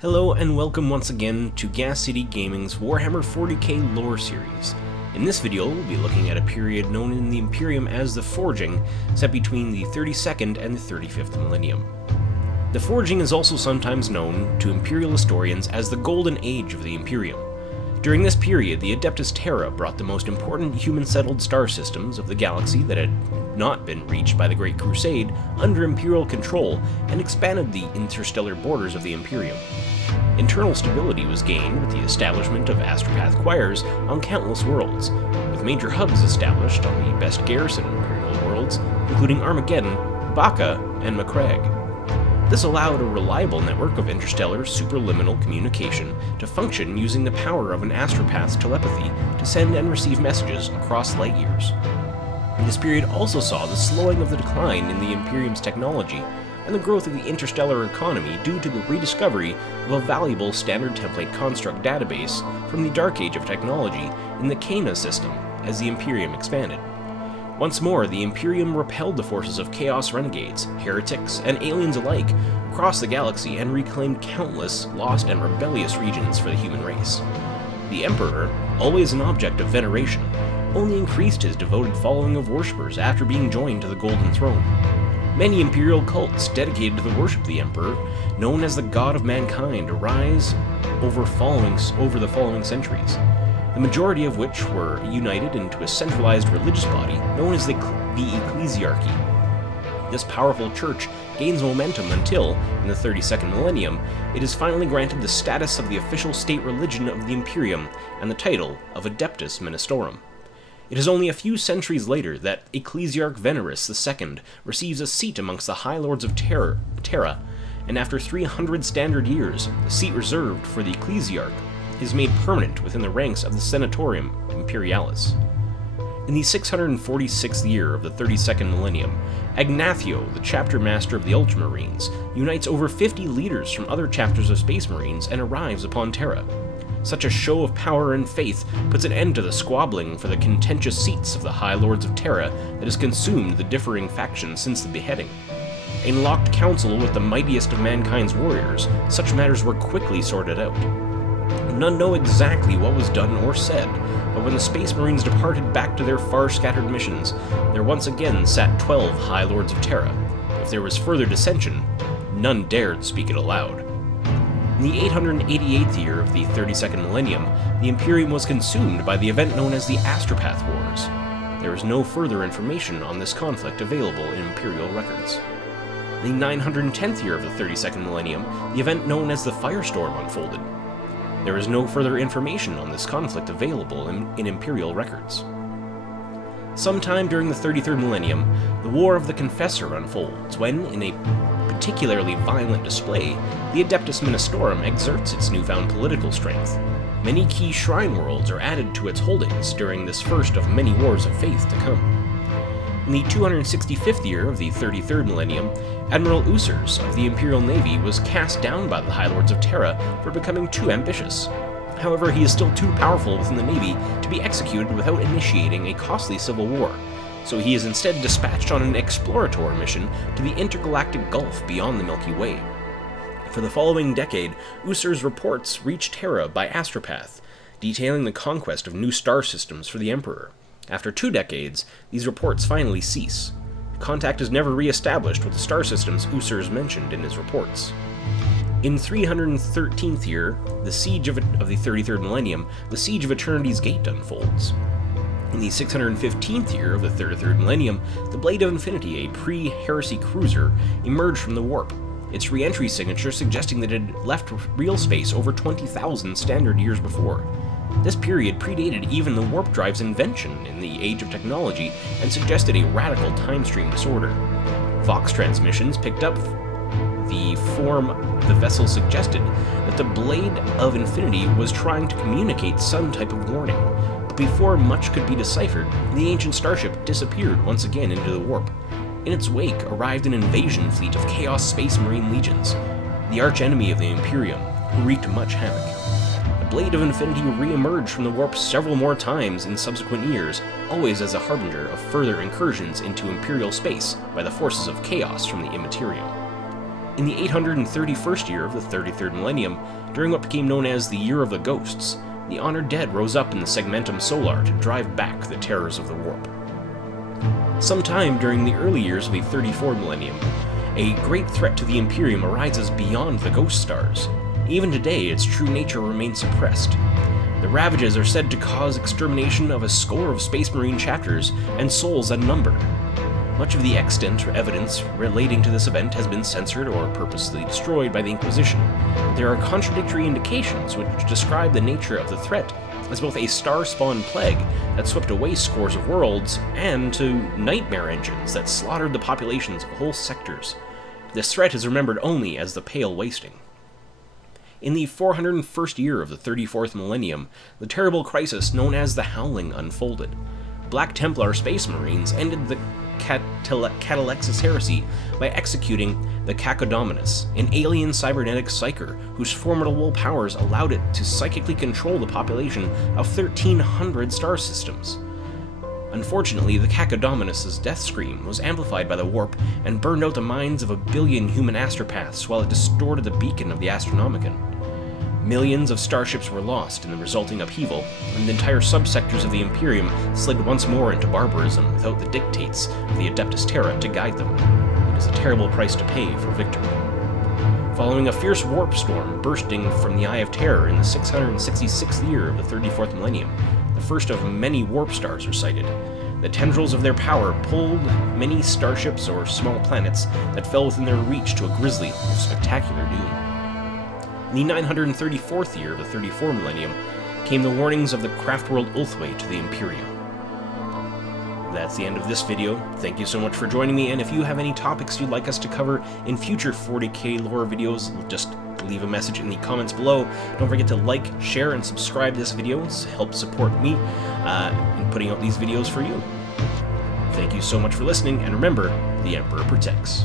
Hello and welcome once again to Gas City Gaming's Warhammer 40k lore series. In this video, we'll be looking at a period known in the Imperium as the Forging, set between the 32nd and the 35th millennium. The Forging is also sometimes known to Imperial historians as the Golden Age of the Imperium. During this period, the Adeptus Terra brought the most important human-settled star systems of the galaxy that had not been reached by the Great Crusade under Imperial control and expanded the interstellar borders of the Imperium. Internal stability was gained with the establishment of astropath choirs on countless worlds, with major hubs established on the best garrisoned Imperial worlds, including Armageddon, Baka, and Macragge. This allowed a reliable network of interstellar superliminal communication to function using the power of an astropath's telepathy to send and receive messages across light years. This period also saw the slowing of the decline in the Imperium's technology and the growth of the interstellar economy due to the rediscovery of a valuable standard template construct database from the Dark Age of technology in the Cana system as the Imperium expanded. Once more, the Imperium repelled the forces of Chaos renegades, heretics, and aliens alike across the galaxy and reclaimed countless lost and rebellious regions for the human race. The Emperor, always an object of veneration, only increased his devoted following of worshippers after being joined to the Golden Throne. Many Imperial cults dedicated to the worship of the Emperor, known as the God of Mankind, arise over the following centuries, the majority of which were united into a centralized religious body known as the Ecclesiarchy. This powerful church gains momentum until, in the 32nd millennium, it is finally granted the status of the official state religion of the Imperium and the title of Adeptus Ministorum. It is only a few centuries later that Ecclesiarch Venerus II receives a seat amongst the High Lords of Terra, and after 300 standard years, the seat reserved for the Ecclesiarch is made permanent within the ranks of the Senatorium Imperialis. In the 646th year of the 32nd millennium, Agnathio, the chapter master of the Ultramarines, unites over 50 leaders from other chapters of Space Marines and arrives upon Terra. Such a show of power and faith puts an end to the squabbling for the contentious seats of the High Lords of Terra that has consumed the differing factions since the beheading. In locked council with the mightiest of mankind's warriors, such matters were quickly sorted out. None know exactly what was done or said, but when the Space Marines departed back to their far-scattered missions, there once again sat 12 High Lords of Terra. If there was further dissension, none dared speak it aloud. In the 888th year of the 32nd millennium, the Imperium was consumed by the event known as the Astropath Wars. There is no further information on this conflict available in Imperial records. In the 910th year of the 32nd millennium, the event known as the Firestorm unfolded. There is no further information on this conflict available in Imperial records. Sometime during the 33rd millennium, the War of the Confessor unfolds when, in a particularly violent display, the Adeptus Ministorum exerts its newfound political strength. Many key shrine worlds are added to its holdings during this first of many wars of faith to come. In the 265th year of the 33rd millennium, Admiral Users of the Imperial Navy was cast down by the High Lords of Terra for becoming too ambitious. However, he is still too powerful within the Navy to be executed without initiating a costly civil war, so he is instead dispatched on an exploratory mission to the intergalactic gulf beyond the Milky Way. For the following decade, Users' reports reach Terra by astropath, detailing the conquest of new star systems for the Emperor. After 2 decades, these reports finally cease. Contact is never re-established with the star systems Users mentioned in his reports. In 313th year, the siege of the 33rd millennium, the Siege of Eternity's Gate unfolds. In the 615th year of the 33rd millennium, the Blade of Infinity, a pre-heresy cruiser, emerged from the warp, its re-entry signature suggesting that it had left real space over 20,000 standard years before. This period predated even the warp drive's invention in the age of technology and suggested a radical time stream disorder. Vox transmissions picked up the form the vessel suggested that the Blade of Infinity was trying to communicate some type of warning. But before much could be deciphered, the ancient starship disappeared once again into the warp. In its wake arrived an invasion fleet of Chaos Space Marine legions, the archenemy of the Imperium, who wreaked much havoc. The Blade of Infinity re-emerged from the warp several more times in subsequent years, always as a harbinger of further incursions into Imperial space by the forces of Chaos from the Immaterium. In the 831st year of the 33rd millennium, during what became known as the Year of the Ghosts, the Honored Dead rose up in the Segmentum Solar to drive back the terrors of the warp. Sometime during the early years of the 34th millennium, a great threat to the Imperium arises beyond the ghost stars. Even today, its true nature remains suppressed. The ravages are said to cause extermination of a score of Space Marine chapters and souls unnumbered. Much of the extant evidence relating to this event has been censored or purposely destroyed by the Inquisition. There are contradictory indications which describe the nature of the threat as both a star-spawned plague that swept away scores of worlds and to nightmare engines that slaughtered the populations of whole sectors. This threat is remembered only as the Pale Wasting. In the 401st year of the 34th millennium, the terrible crisis known as the Howling unfolded. Black Templar Space Marines ended the Catalexis heresy by executing the Cacodominus, an alien cybernetic psyker whose formidable powers allowed it to psychically control the population of 1,300 star systems. Unfortunately, the Cacodominus' death scream was amplified by the warp and burned out the minds of 1 billion human astropaths while it distorted the beacon of the Astronomicon. Millions of starships were lost in the resulting upheaval, and entire subsectors of the Imperium slid once more into barbarism without the dictates of the Adeptus Terra to guide them. It is a terrible price to pay for victory. Following a fierce warp storm bursting from the Eye of Terror in the 666th year of the 34th millennium, the first of many warp stars are sighted. The tendrils of their power pulled many starships or small planets that fell within their reach to a grisly, if spectacular doom. In the 934th year of the 34th millennium came the warnings of the craft world Ulthway to the Imperium. That's the end of this video. Thank you so much for joining me, and if you have any topics you'd like us to cover in future 40k lore videos, just leave a message in the comments below. Don't forget to like, share, and subscribe to this video to help support me in putting out these videos for you. Thank you so much for listening, and remember, the Emperor protects.